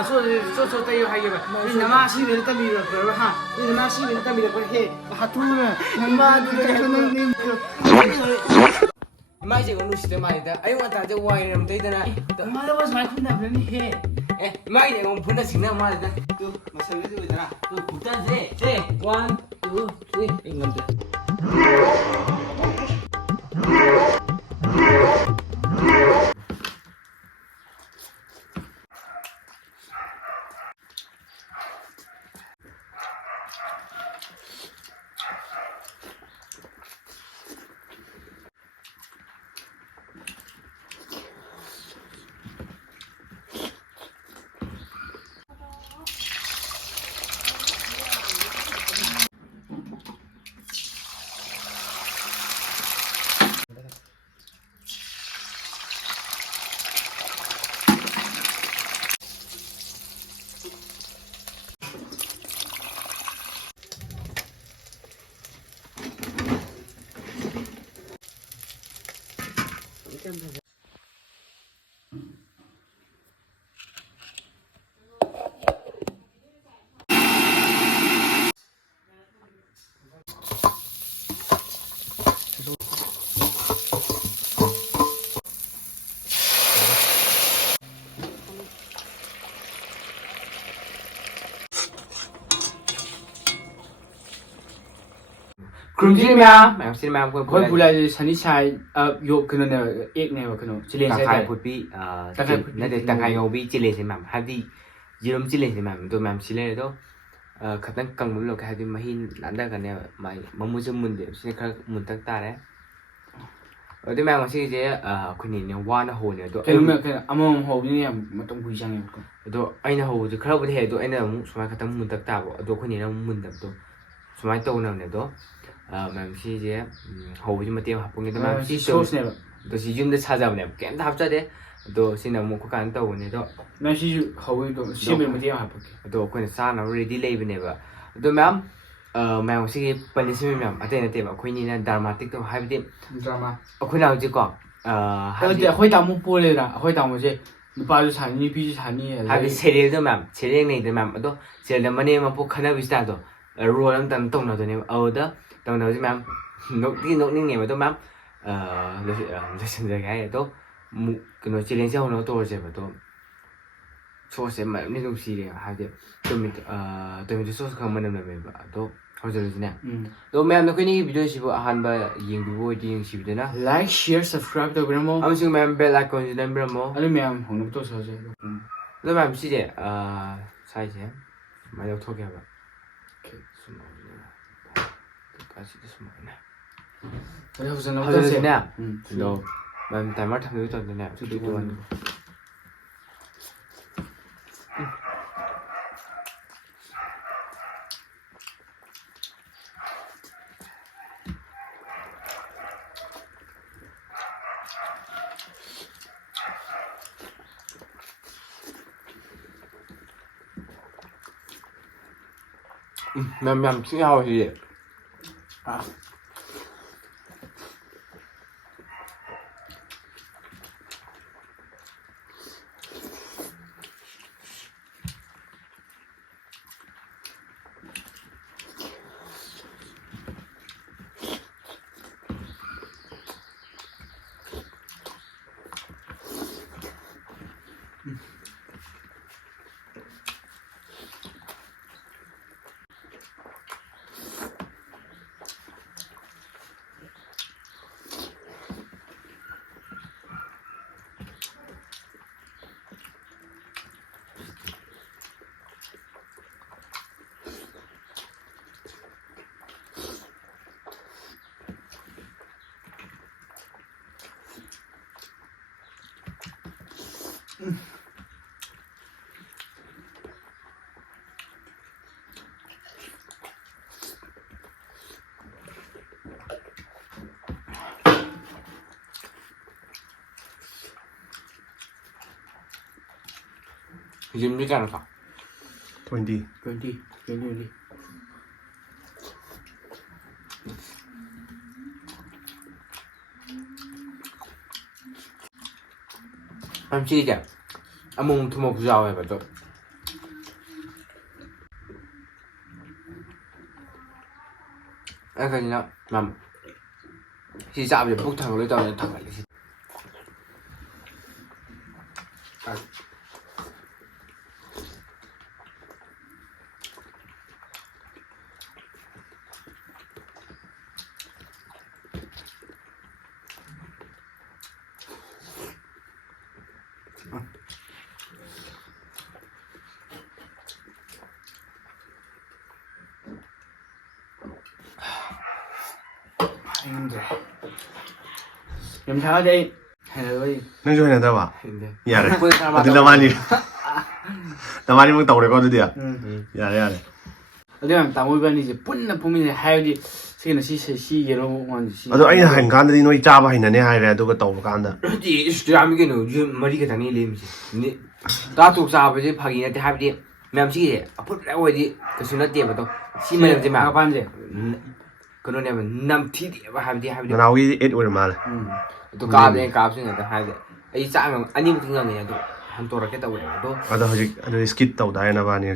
说这又还有吧，你他妈西边的米了，不是哈？你他妈西边的米了，不是嘿？还吐了，他妈的，妈这个东西的妈的，哎我大家玩儿么对的呢？妈的我是买困难不你嘿？哎，妈的我碰到情了妈的，都马上就回来了，都不干这，1 2 3，应该对。그럼지면 말씀만 거의 불라지 산이차이 요 그는 액네요 그는 질린 Tangkai putih, nanti tangkai ngobi cile sih mam, hadi jirum cile sih mam, tu mam cile itu kadang kang mulu ke hadi mahin nanda kan ya, mai memujuk munde, sini kalau muntak tar ya. Itu memang masih je, kuni ni wana ho ni, tu. 그러면 아무 호비니 뭐좀 부이상해요. Tu, aina ho tu kalau boleh tu aina mu semua kata muntak tar, tu kuni ni muntak tu, semua tahu nama tu. Masih je, ho je mati apa pun itu masih tu. 또 지금도 찾아보네. 깬다 합자돼. 또 신나 먹고 간다 오네. 또 날씨 허위도 시험을 못 해야 할게. 또 그냥 사나 ready 레이브네 봐. 또 맘, 맘 혹시 빨리 쓰면 아테네 때봐. 코인이나 드라마틱도 하비디 드라마. 코인아 어디 거. 근데 거의 다 못 보래라. 거의 다 뭐지? 누파도 사니 비지 사니. 하비 세리도 맘, 세리네도 맘. 또 세리만에 뭐 하나 비슷하도. 롤은 단 동나도네. 어다 동나지 맘. 녹닝네 또 맘. cái đó cái nói chuyện lên sau nó tôi sẽ phải tôi số sẽ mà nên dùng gì để hai đứa tôi số không mình làm mình bảo tôi không giờ gì nè tôi mấy nó cái này video chỉ bảo han ba yên video đi yên chỉ video na like share subscribe tôi biết không anh xin mấy bell icon gì nên biết không anh mấy em không tôi sao chứ tôi mấy gì đấy sai chứ mà đâu thôi kìa bạn số mấy nè cái gì số mấy nè 우선 어떠세요? 너, 난 달말 탐내고 있던데, 저도 좋아하는 거. 냠냠 튀어나오지. 아. 지금 몇 개나 가? 20. 20. Em chia chả? Em mong thu một giờ rồi vậy 그냥 맘 시작을 푹 타고 있다면 당갈리지. 힘들어. 염차가대 해로이. nâng cho này tao bảo 근데 dạ đấy 보는 사람마다 thì tao 많이 먹다 그래 거든요 응. dạ đấy dạ đấy 어디가 다모이반이 이제 뿐나 보면 하여디 세계는 시시 여러 원지. 아도 아니 한 간데 너희 짜봐 했네 하이래 아도 또 간다 그렇지 스트라미게는 요즘 머리가 당연히 레미지. 네 나도 잡아지 파기한테 하비디 맘치게 앞으로 어디 그 순간대부터 심해지 마. 아반제. 그러냐면 남티디 하비디 하비디 나오기 엣 오래 말 또 가be 가브스는데 하비디 이 짱은 아니부터 그냥 또 한도라겠다고 해도 아도 아직 아도 스킵 또 다이나 바니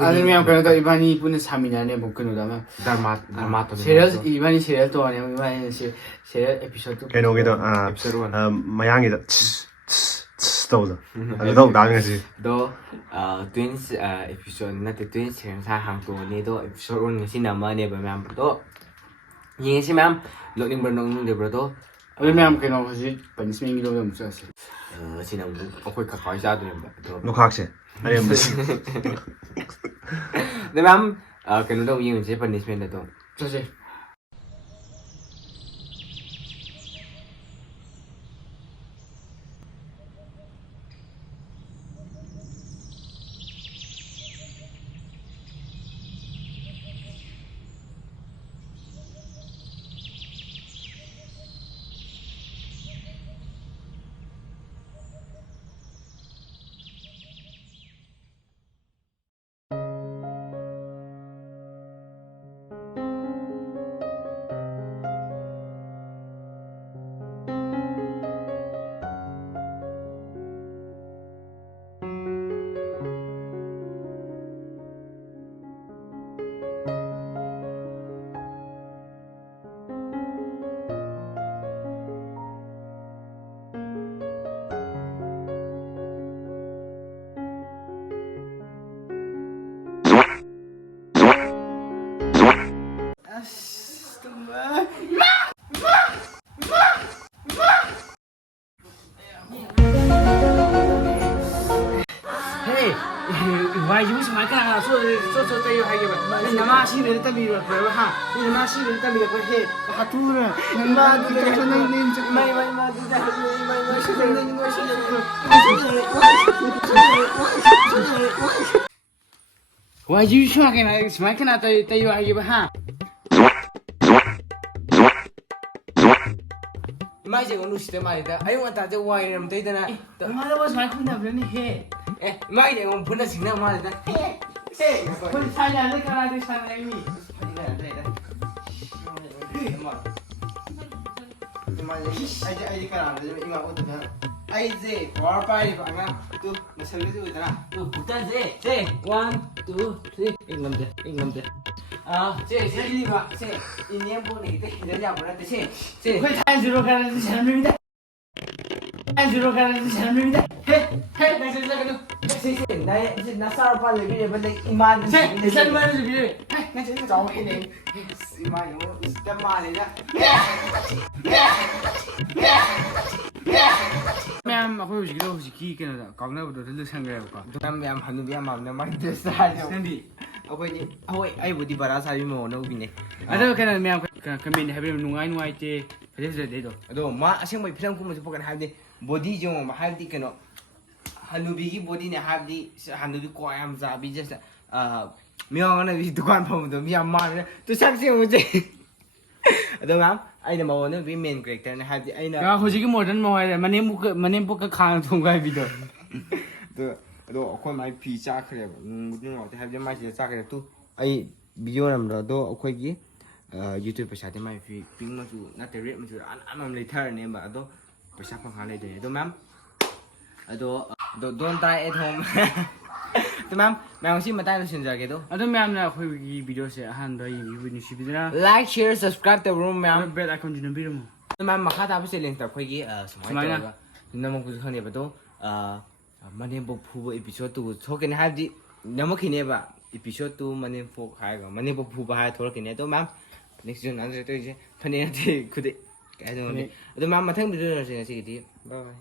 아니면 그래도 이반이 뿐은 3이냐네 뭐 그러다가 달마도 세리얼 이반이 세리얼 또 아니야 이반이 세리얼 에피소드. 걔노기도 아 에피소드 1 마양이다 또도 아도 당연히 너 트윈스 에피소드 나한테 트윈스 행사 항도니도 에피소드 1 ngasi namanya bam bro yin si mam lo ning bernong de bro 왜냐면 그냥 사실 번스밍이 너무 무서웠어. sinang ako'y kakaisa doon ito. 녹화학생 아니 뭐 Di ma'am, ganun daw yung punishment na to. 사실 Why you smile ka so tayo hay ba ni nama si re ta mi ro ha ni nama si re ta mi ko he ka tu ra ma du ka so nang nim chak mai ma du da mai si re ni mo si Why you smile ka na tayo hay ba ha Mai je onu site mai da ayo ta je wai ram dai da na ma da was mai khun da ni he mai de on phuna sing na ma da he phun sa ya le kara de sa nai ni ai kara de ima o da ai je war pai ba nga tu masal de tu da tu putan je 1 2 3 ingam de 제 리바 제 인연 보내 때 내가 보내 제 거의 탄주로 가는 사람입니다. 탄주로 가는 사람입니다. 해 나 진짜 그냥 나의 이제 나 싸러 빨리 비례 근데 이만 제 사람만 비례 나 진짜 좋아해 이만 이거 진짜 말이야. मैम अखोई हुजिगिरो हुजिकी केनोदा कागनाबदो दल संगरायबा मैम हनु बिया मामना माइ टेस्ट हायो नंदी अखोई अखोई आइबुदी बारा साबि मो नौबिने अदो केना मैम कमेन्ट हाबि नुंगाइ नुंगाइते फजेजे देदो अदो मा असेंबै फिल्म कुमसे पकन हाबदि बॉडी जो मा हाबदि केनो हनुबिगी बॉडी ने हाबदि हनुबि कोयाम जाबि जस्ट मियावना बि दुकान फमदो मिया माने तो सक्से मुझे अदो मैम 아이는 뭐는 위메인 캐릭터는 하지 아이나 야 호지기 모던 뭐야 마님 부ka 칸 통과이 비도 또 어ኮ 마이 피자 그래 무슨 거 하지 마시 자 그래 또 아이 비디오 남라도 어코기 유튜브 샤데 마이 피 빙마주 나테 레 마주 안암 레터네 바도 पૈसा फंखा ले दे तो मैम तो डोंट ट्राई एट होम 또 맘 시 마тай 신자게도 ꯑꯗꯨ ꯃꯌꯥꯝꯅ ꯑꯩꯈꯣꯏꯒꯤ ꯚꯤꯗꯤꯑꯣꯁꯦ ꯑꯍꯥꯟꯕ ꯌꯦꯡꯕꯤꯕ ꯅꯨꯡꯁꯤꯕꯤꯗꯅ like share subscribe ꯇꯧꯔꯣ ꯃꯌꯥꯝ ꯕꯦꯜ ꯑꯥꯏꯀꯣꯟꯁꯨ ꯅꯝꯕꯤꯔꯝꯃꯨ ꯃꯥ ꯃꯈꯥ ꯇꯥꯕ ꯆꯦꯂꯦꯟꯖꯇ ꯑꯩꯈꯣꯏꯒꯤ ꯁꯨꯃꯥꯏꯅ ꯇꯧꯔꯒ ꯅꯃꯛꯄꯁꯨ ꯈꯪꯅꯦꯕꯗꯣ ꯃꯅꯦꯝꯄꯣꯛ ꯐꯨꯕ ꯏꯄꯤꯁꯣꯗ 2 ꯊꯣꯛꯀꯅꯤ ꯍꯥꯏꯕꯗꯤ ꯅꯃꯛꯈꯤꯅꯦꯕ ꯏꯄꯤꯁꯣꯗ 2 ꯃꯅꯦꯝꯄꯣꯛ ꯍꯥꯏꯔꯒ ꯃꯅꯦꯝꯄꯣꯛ ꯐꯨꯕ ꯍꯥꯏꯔ ꯊꯣꯛꯂꯛꯀꯅꯤ ꯑꯗꯣ ꯃꯥꯝ ꯅꯦꯛꯁ ꯖꯨꯟ ꯑꯟꯗꯔ ꯇꯧꯔꯤꯁꯦ ꯐꯅꯦꯛ ꯅꯠꯇꯦ ꯈꯨꯗꯩ ꯀꯩꯅꯣꯅꯦ ꯑꯗꯣ ꯃꯥꯝ ꯃꯊꯪ ꯚꯤꯗꯤꯑꯣ ꯉꯁꯤꯒꯤꯗꯤ ꯕꯥꯏ ꯕꯥꯏ